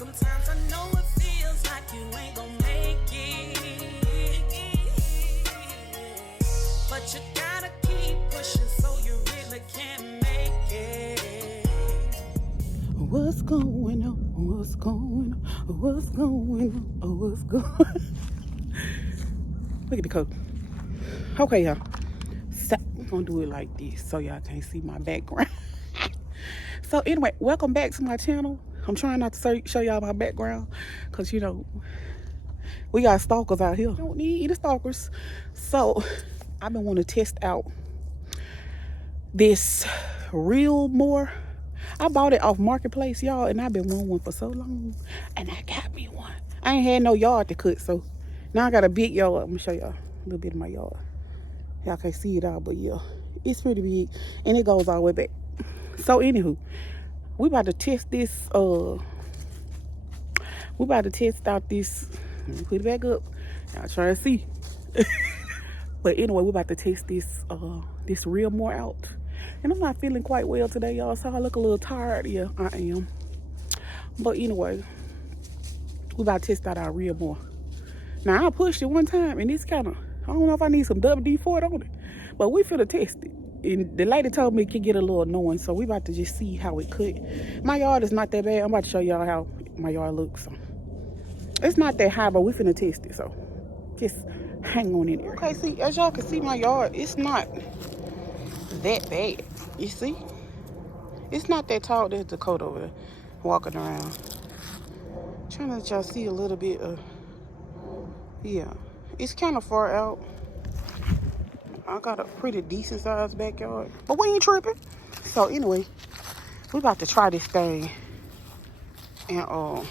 Sometimes I know it feels like you ain't gonna make it, but you gotta keep pushing so you really can make it. What's going on? What's going on? What's going on? What's going on? Look at the coat. Okay, y'all. So I'm gonna do it like this so y'all can't see my background. So anyway, welcome back to my channel. I'm trying not to show y'all my background because, you know, we got stalkers out here. Don't need any stalkers. So I've been wanting to test out this real mower. I bought it off Marketplace, y'all, and I've been wanting one for so long. And I got me one. I ain't had no yard to cut, so now I got a big yard. I'm gonna show y'all a little bit of my yard. Y'all can't see it all, but yeah, it's pretty big. And it goes all the way back. So anywho, we about to test this, we about to test out this, let me put it back up. Y'all try to see. But anyway, we about to test this, this real mower out. And I'm not feeling quite well today, y'all, so I look a little tired. Yeah, I am. But anyway, we about to test out our real mower. Now, I pushed it one time, and it's kind of, I don't know if I need some WD-40 on it. But we finna test it. And the lady told me it could get a little annoying, so we about to just see how it could. My yard is not that bad. I'm about to show y'all how my yard looks. So it's not that high, but we finna test it, so just hang on in there. Okay, see, as y'all can see, my yard, it's not that bad. You see? It's not that tall. There's Dakota over there walking around. Trying to let y'all see a little bit of, yeah. It's kind of far out. I got a pretty decent sized backyard, but we ain't tripping. So anyway, we about to try this thing. And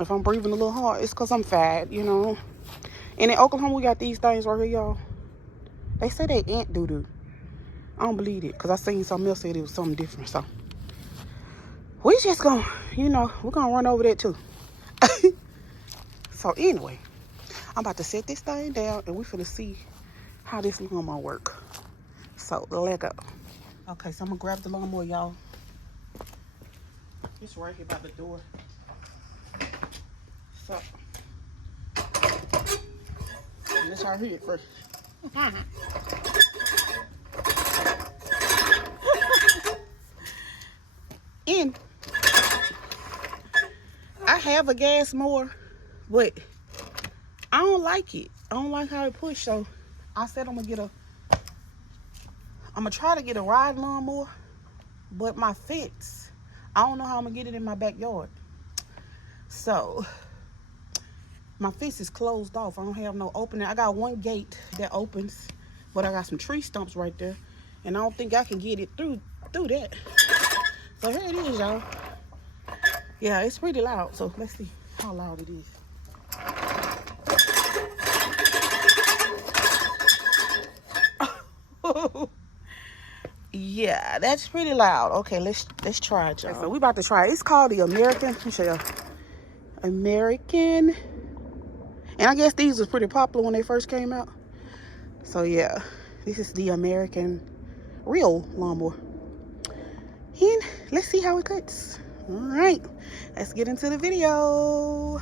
if I'm breathing a little hard, it's because I'm fat, you know. And in Oklahoma, we got these things right here, y'all. They say they ant doo-doo. I don't believe it, because I seen something else said it was something different. So we just gonna, you know, we're gonna run over that too. So anyway, I'm about to set this thing down and we finna see how this lawnmower work. So let go. Okay, so I'm gonna grab the lawnmower, y'all. It's right here by the door. So let's try here first. And I have a gas mower, but I don't like it. I don't like how it push, so I said I'm gonna try to get a ride lawnmower, but my fence, I don't know how I'm gonna get it in my backyard. So my fence is closed off. I don't have no opening. I got one gate that opens, but I got some tree stumps right there, and I don't think I can get it through that. So here it is, y'all. Yeah, it's pretty loud, so let's see how loud it is. Yeah, that's pretty loud. Okay, let's try it, y'all. Okay, so we about to try it. It's called the American. Let me show y'all. American. And I guess these was pretty popular when they first came out. So yeah, this is the American real lawnmower. And let's see how it cuts. All right, let's get into the video.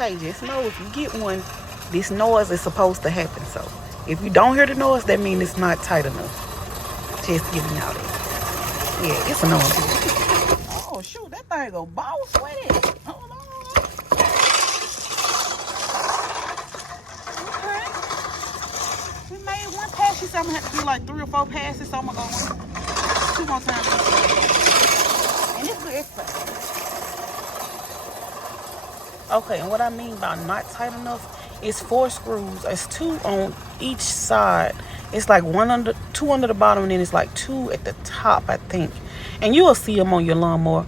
Okay, just know if you get one, this noise is supposed to happen. So if you don't hear the noise, that means it's not tight enough. Just giving y'all that. Yeah, it's annoying. Oh shoot, that thing go boss with it. Hold on. Okay. We made one pass. She said I'm gonna have to do like 3 or 4 passes. So I'm gonna go 2 more times. And it's good exercise. Okay, and what I mean by not tight enough is 4 screws. It's 2 on each side. It's like 2 under the bottom, and then it's like 2 at the top, I think. And you will see them on your lawnmower.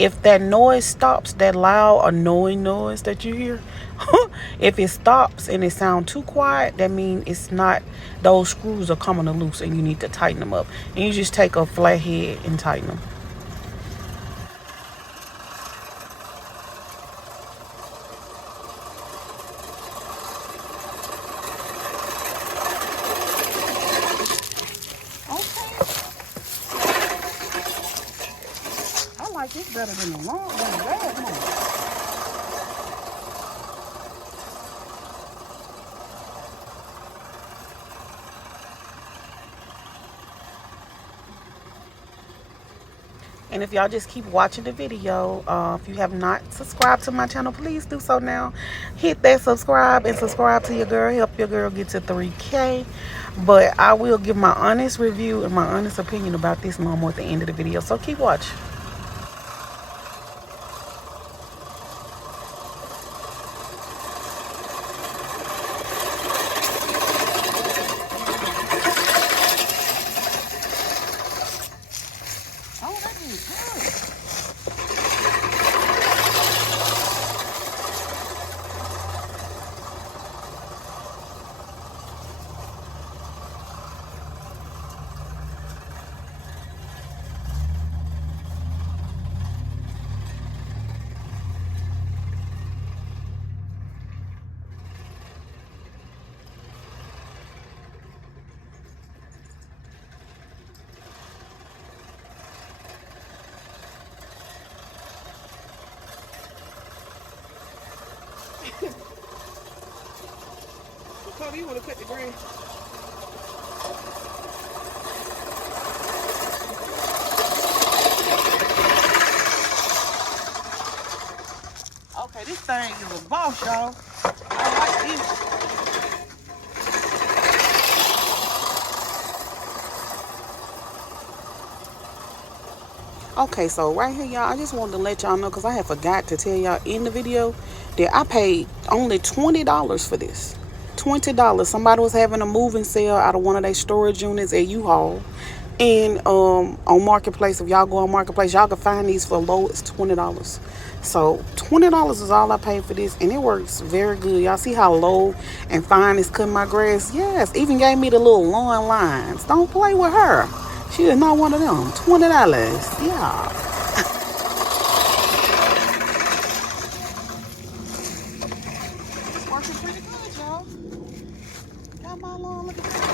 if that noise stops, that loud annoying noise that you hear, if it stops and it sounds too quiet, that means it's not, those screws are coming loose and you need to tighten them up. And you just take a flathead and tighten them. I like this better than the lawnmower. And if y'all just keep watching the video, if you have not subscribed to my channel, please do so now. Hit that subscribe and subscribe to your girl. Help your girl get to 3K. But I will give my honest review and my honest opinion about this lawnmower at the end of the video. So keep watching. Oh, that is good. Kobe, you want to cut the grass? Okay, this thing is a boss, y'all. I like this. Okay, so right here, y'all, I just wanted to let y'all know, because I had forgot to tell y'all in the video that I paid only $20 for this. $20. Somebody was having a moving sale out of one of their storage units at U-Haul. And on Marketplace, if y'all go on Marketplace, y'all can find these for low as $20. So $20 is all I paid for this, and it works very good. Y'all see how low and fine it's cutting my grass? Yes, even gave me the little lawn lines. Don't play with her. She is not one of them. $20. Yeah. It's working pretty good, y'all. Got my lawn looking pretty good.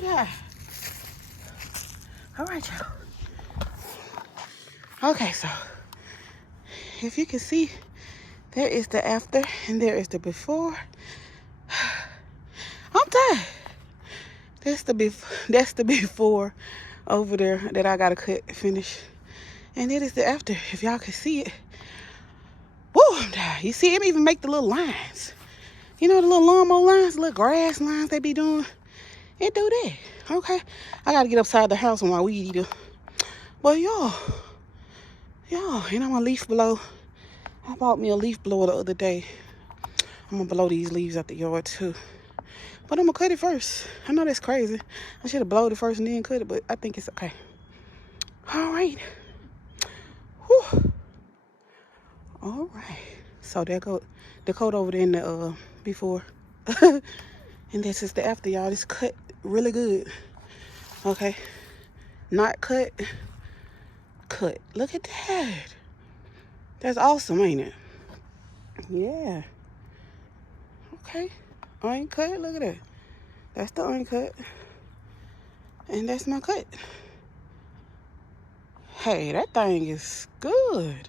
yeah. All right, y'all. Okay, so if you can see, there is the after and there is the before. I'm tired. That's the before over there that I gotta cut finish. And it is the after, if y'all can see it. Woo, I'm tired. You see him even make the little lines. You know the little lawnmower lines, the little grass lines they be doing? It do that. Okay. I gotta get upside the house on my weed eater. But y'all, and I'm a leaf blow. I bought me a leaf blower the other day. I'm gonna blow these leaves out the yard too. But I'm gonna cut it first. I know that's crazy. I should have blowed it first and then cut it, but I think it's okay. All right. Whew. All right. So there go the coat over there in the before. And this is the after, y'all. This cut really good. Okay. Not cut. Cut. Look at that. That's awesome, ain't it? Yeah. Okay. Uncut. Look at that. That's the uncut. And that's my cut. Hey, that thing is good.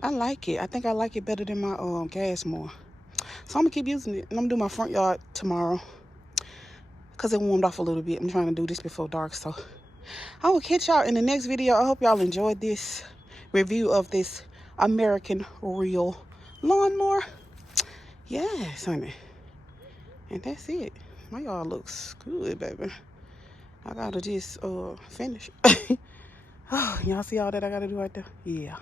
I like it. I think I like it better than my gas mower. So I'm gonna keep using it. And I'm gonna do my front yard tomorrow, because it warmed off a little bit. I'm trying to do this before dark. So I will catch y'all in the next video. I hope y'all enjoyed this review of this American Real lawnmower. Yes, honey. And that's it. My yard looks good, baby. I gotta just finish. Oh, y'all see all that I gotta do right there? Yeah.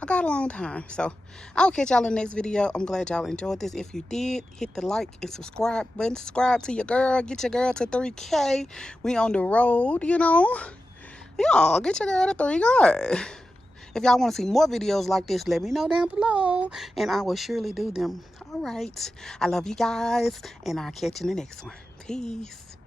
I got a long time. So I'll catch y'all in the next video. I'm glad y'all enjoyed this. If you did, hit the like and subscribe button. Subscribe to your girl. Get your girl to 3K. We on the road, you know. Y'all, get your girl to 3K. If y'all want to see more videos like this, let me know down below, and I will surely do them. All right. I love you guys, and I'll catch you in the next one. Peace.